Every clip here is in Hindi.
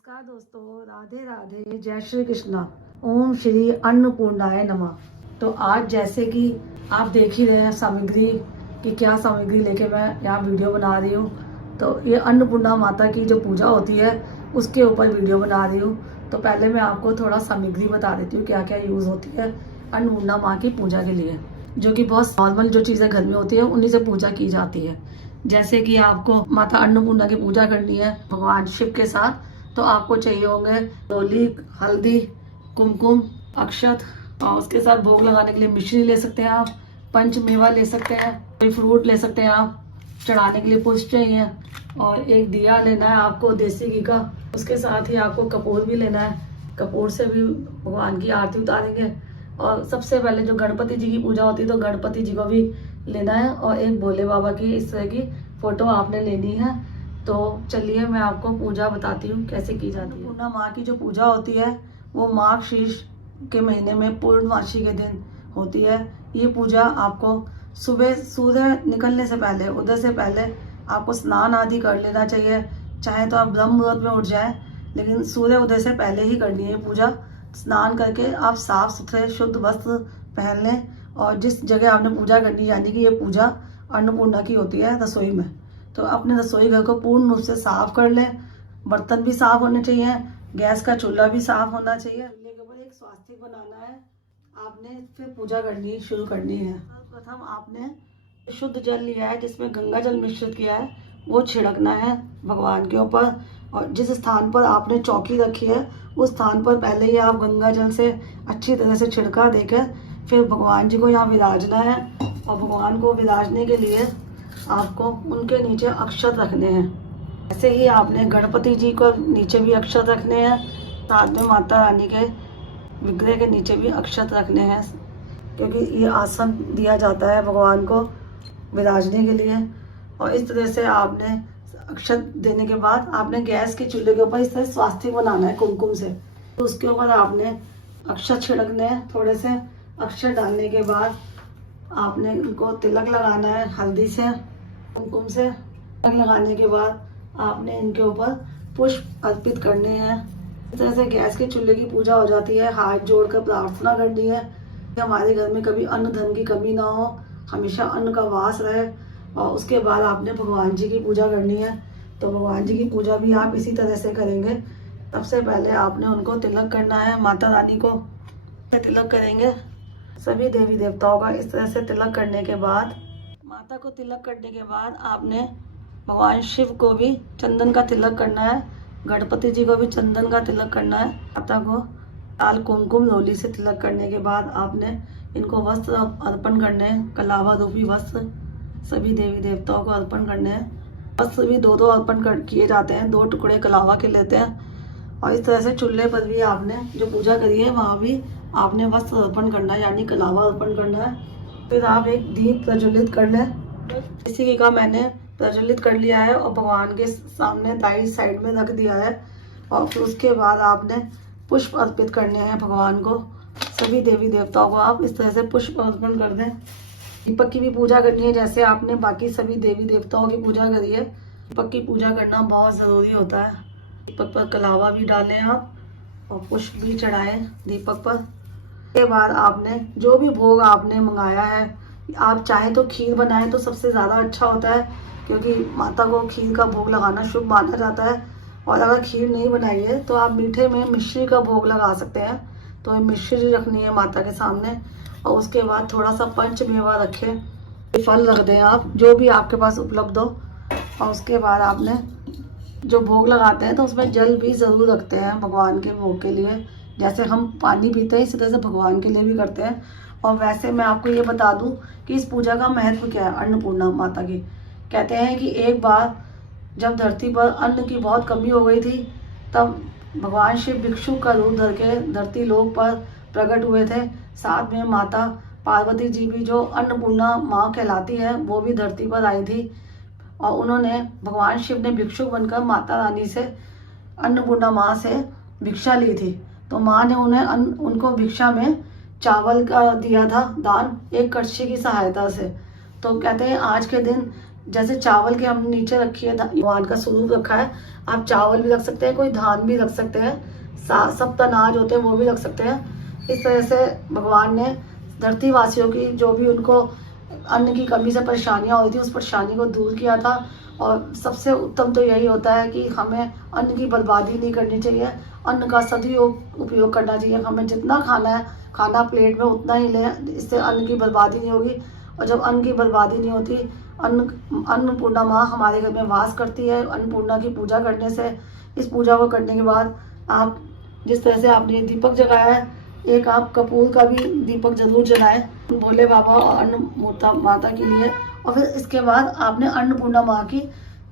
नमस्कार दोस्तों, राधे राधे, जय श्री कृष्णा। ओम श्री अन्नपूर्णाय नमः। तो आज जैसे कि आप देख ही रहे हैं सामग्री कि क्या सामग्री लेके मैं यहाँ वीडियो बना रही हूँ। तो ये अन्नपूर्णा माता की जो पूजा होती है उसके ऊपर वीडियो बना रही हूँ। तो पहले मैं आपको थोड़ा सामग्री बता देती हूँ क्या क्या यूज़ होती है अन्नपूर्णा माँ की पूजा के लिए, जो कि बहुत नॉर्मल जो चीज़ें घर में होती है उन्हीं से पूजा की जाती है। जैसे कि आपको माता अन्नपूर्णा की पूजा करनी है भगवान शिव के साथ, तो आपको चाहिए होंगे डोली, हल्दी, कुमकुम, अक्षत, और उसके साथ भोग लगाने के लिए मिश्री ले सकते हैं आप, पंचमेवा ले सकते हैं, कोई फ्रूट ले सकते हैं आप, चढ़ाने के लिए पुष्प चाहिए, और एक दिया लेना है आपको देसी घी का। उसके साथ ही आपको कपूर भी लेना है, कपूर से भी भगवान की आरती उतारेंगे। और सबसे पहले जो गणपति जी की पूजा होती है तो गणपति जी को भी लेना है, और एक भोले बाबा की इस तरह की फोटो आपने लेनी है। तो चलिए मैं आपको पूजा बताती हूँ कैसे की जाती है। अन्नपूर्णा माँ की जो पूजा होती है वो माघ शीर्ष के महीने में पूर्णमासी के दिन होती है। ये पूजा आपको सुबह सूर्य निकलने से पहले, उदय से पहले आपको स्नान आदि कर लेना चाहिए। चाहे तो आप ब्रह्म मुहूर्त में उठ जाएं, लेकिन सूर्य उदय से पहले ही करनी है पूजा। स्नान करके आप साफ सुथरे शुद्ध वस्त्र पहन लें, और जिस जगह आपने पूजा करनी, यानी कि ये पूजा अन्नपूर्णा की होती है रसोई में, तो अपने रसोई घर को पूर्ण रूप से साफ कर लें। बर्तन भी साफ होने चाहिए, गैस का चूल्हा भी साफ होना चाहिए। चूल्हे के ऊपर एक स्वास्तिक बनाना है आपने, फिर पूजा करनी शुरू करनी है। प्रथम आपने शुद्ध जल लिया है जिसमें गंगा जल मिश्रित किया है, वो छिड़कना है भगवान के ऊपर। और जिस स्थान पर आपने चौकी रखी है उस स्थान पर पहले ही आप गंगा जल से अच्छी तरह से छिड़का देकर फिर भगवान जी को यहाँ विराजना है। और भगवान को विराजने के लिए आपको उनके नीचे अक्षत रखने हैं। ऐसे ही आपने गणपति जी को नीचे भी अक्षत रखने हैं, साथ में माता रानी के विग्रह के नीचे भी अक्षत रखने हैं, क्योंकि ये आसन दिया जाता है भगवान को विराजने के लिए। और इस तरह से आपने अक्षत देने के बाद आपने गैस के चूल्हे के ऊपर इस तरह स्वास्तिक बनाना है कुमकुम से। तो उसके ऊपर आपने अक्षत छिड़कने हैं। थोड़े से अक्षत डालने के बाद आपने उनको तिलक लगाना है हल्दी से, कुमकुम से। तिलक लगाने के बाद आपने इनके ऊपर पुष्प अर्पित करने हैं। इस तरह से गैस के चूल्हे की पूजा हो जाती है। हाथ जोड़कर प्रार्थना करनी है कि हमारे घर में कभी अन्न धन की कमी ना हो, हमेशा अन्न का वास रहे। और उसके बाद आपने भगवान जी की पूजा करनी है। तो भगवान जी की पूजा भी आप इसी तरह से करेंगे। सबसे पहले आपने उनको तिलक करना है, माता रानी को तिलक करेंगे, सभी देवी देवताओं का इस तरह से तिलक करने के बाद, माता को तिलक करने के बाद आपने भगवान शिव को भी चंदन का तिलक करना है, गणपति जी को भी चंदन का तिलक करना है। माता को लाल कुमकुम रोली से तिलक करने के बाद आपने इनको वस्त्र अर्पण करने हैं, कलावा रूपी वस्त्र सभी देवी देवताओं को अर्पण करने हैं। वस्त्र भी दो अर्पण किए जाते हैं, 2 टुकड़े कलावा के लेते हैं। और इस तरह से चूल्हे पर भी आपने जो पूजा करी है वहाँ भी आपने वस्त्र अर्पण करना है, यानी कलावा अर्पण करना है। फिर आप एक दीप प्रज्वलित कर लें। इसी घी का मैंने प्रज्वलित कर लिया है और भगवान के सामने दाई साइड में रख दिया है। और फिर उसके बाद आपने पुष्प अर्पित करने हैं भगवान को। सभी देवी देवताओं को आप इस तरह से पुष्प अर्पण कर दें। दीपक की भी पूजा करनी है, जैसे आपने बाकी सभी देवी देवताओं की पूजा करी है। दीपक की पूजा करना बहुत ज़रूरी होता है। दीपक पर कलावा भी डालें आप और पुष्प भी चढ़ाएं दीपक पर। के बाद आपने जो भी भोग आपने मंगाया है, आप चाहे तो खीर बनाएं तो सबसे ज़्यादा अच्छा होता है, क्योंकि माता को खीर का भोग लगाना शुभ माना जाता है। और अगर खीर नहीं बनाई है तो आप मीठे में मिश्री का भोग लगा सकते हैं। तो मिश्री रखनी है माता के सामने, और उसके बाद थोड़ा सा पंचमेवा रखें, फल रख दें आप जो भी आपके पास उपलब्ध हो। और उसके बाद आपने जो भोग लगाते हैं तो उसमें जल भी ज़रूर रखते हैं भगवान के भोग के लिए। जैसे हम पानी पीते हैं इसी तरह से भगवान के लिए भी करते हैं। और वैसे मैं आपको ये बता दूं कि इस पूजा का महत्व क्या है अन्नपूर्णा माता की। कहते हैं कि एक बार जब धरती पर अन्न की बहुत कमी हो गई थी, तब भगवान शिव भिक्षु का रूप धर के धरती लोक पर प्रकट हुए थे। साथ में माता पार्वती जी भी, जो अन्नपूर्णा माँ कहलाती है, वो भी धरती पर आई थी। और उन्होंने, भगवान शिव ने भिक्षुक बनकर माता रानी से, अन्नपूर्णा माँ से भिक्षा ली थी। तो माँ ने उनको भिक्षा में चावल का दिया था दान, एक कड़छी की सहायता से। तो कहते हैं आज के दिन जैसे चावल के हमने नीचे रखी है भगवान का स्वरूप रखा है, आप चावल भी रख सकते हैं, कोई धान भी रख सकते हैं, सप्त अनाज होते हैं वो भी रख सकते हैं। इस तरह से भगवान ने धरती वासियों की जो भी उनको अन्न की कमी से परेशानियां हो रही थी उस परेशानी को दूर किया था। और सबसे उत्तम तो यही होता है कि हमें अन्न की बर्बादी नहीं करनी चाहिए, अन्न का सदुपयोग उपयोग करना चाहिए। हमें जितना खाना है खाना प्लेट में उतना ही लें, इससे अन्न की बर्बादी नहीं होगी। और जब अन्न की बर्बादी नहीं होती, अन्नपूर्णा माँ हमारे घर में वास करती है। अन्नपूर्णा की पूजा करने से, इस पूजा को करने के बाद आप जिस तरह से आपने दीपक जलाया है, एक आप कपूर का भी दीपक जरूर जलाएं भोले बाबा और अन्नपूर्णा माता के लिए। और फिर इसके बाद आपने अन्नपूर्णा माँ की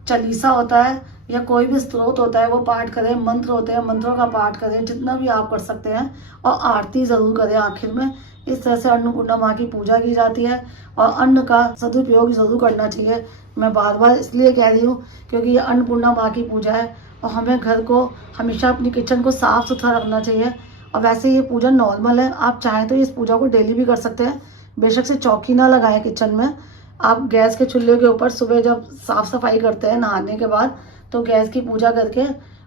चालीसा होता है या कोई भी स्त्रोत होता है वो पाठ करें, मंत्र होते हैं मंत्रों का पाठ करें, जितना भी आप कर सकते हैं, और आरती जरूर करें आखिर में। इस तरह से अन्नपूर्णा माँ की पूजा की जाती है और अन्न का सदुपयोग जरूर करना चाहिए। मैं बार बार इसलिए कह रही हूँ क्योंकि ये अन्नपूर्णा माँ की पूजा है और हमें घर को हमेशा अपनी किचन को साफ सुथरा रखना चाहिए। और वैसे ये पूजा नॉर्मल है, आप चाहें तो इस पूजा को डेली भी कर सकते हैं। बेशक से चौकी ना लगाएं किचन में, आप गैस के चूल्हे के ऊपर सुबह जब साफ सफाई करते हैं नहाने के बाद, तो गैस की पूजा करके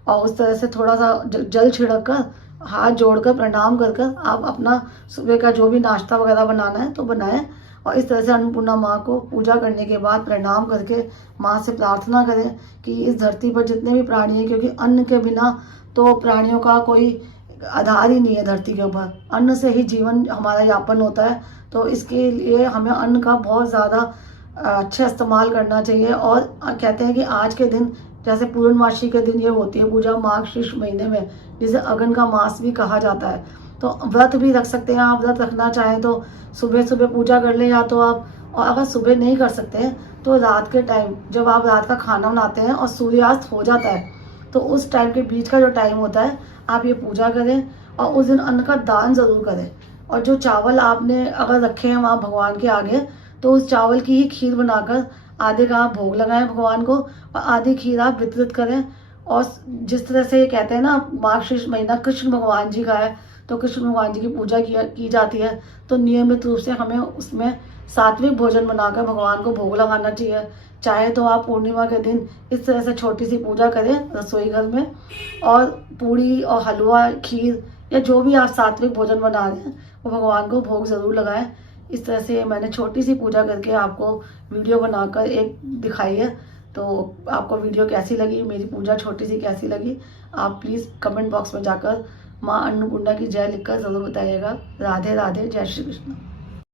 और उस तरह से थोड़ा सा जल छिड़क कर, हाथ जोड़कर प्रणाम कर कर आप अपना सुबह का जो भी नाश्ता वगैरह बनाना है तो बनाएं। और इस तरह से अन्नपूर्णा माँ को पूजा करने के बाद प्रणाम करके माँ से प्रार्थना करें कि इस धरती पर जितने भी प्राणी हैं, क्योंकि अन्न के बिना तो प्राणियों का कोई आधार ही नहीं है धरती के ऊपर, अन्न से ही जीवन हमारा यापन होता है। तो इसके लिए हमें अन्न का बहुत ज़्यादा अच्छा इस्तेमाल करना चाहिए। और कहते हैं कि आज के दिन, जैसे पूर्णमासी के दिन ये होती है पूजा माघ शीर्ष महीने में, जिसे अगन का मास भी कहा जाता है, तो व्रत भी रख सकते हैं आप। व्रत रखना चाहें तो सुबह सुबह पूजा कर लें या तो आप, और अगर सुबह नहीं कर सकते हैं तो रात के टाइम जब आप रात का खाना बनाते हैं और सूर्यास्त हो जाता है, तो उस टाइम के बीच का जो टाइम होता है आप ये पूजा करें और उस दिन अन्न का दान ज़रूर करें। और जो चावल आपने अगर रखे हैं वहाँ भगवान के आगे, तो उस चावल की ही खीर बनाकर आधे का आप भोग लगाएं भगवान को और आधी खीर आप वितरित करें। और जिस तरह से ये कहते हैं ना, माघ शीर्ष महीना कृष्ण भगवान जी का है, तो कृष्ण भगवान जी की पूजा की जाती है, तो नियमित रूप से हमें उसमें सात्विक भोजन बनाकर भगवान को भोग लगाना चाहिए। चाहे तो आप पूर्णिमा के दिन इस तरह से छोटी सी पूजा करें रसोई घर में, और पूड़ी और हलवा खीर या जो भी आप सात्विक भोजन बना रहे हैं वो भगवान को भोग ज़रूर लगाएं। इस तरह से मैंने छोटी सी पूजा करके आपको वीडियो बनाकर एक दिखाई है। तो आपको वीडियो कैसी लगी, मेरी पूजा छोटी सी कैसी लगी, आप प्लीज़ कमेंट बॉक्स में जाकर माँ अन्नपूर्णा की जय लिखकर ज़रूर बताइएगा। राधे राधे, जय श्री कृष्ण।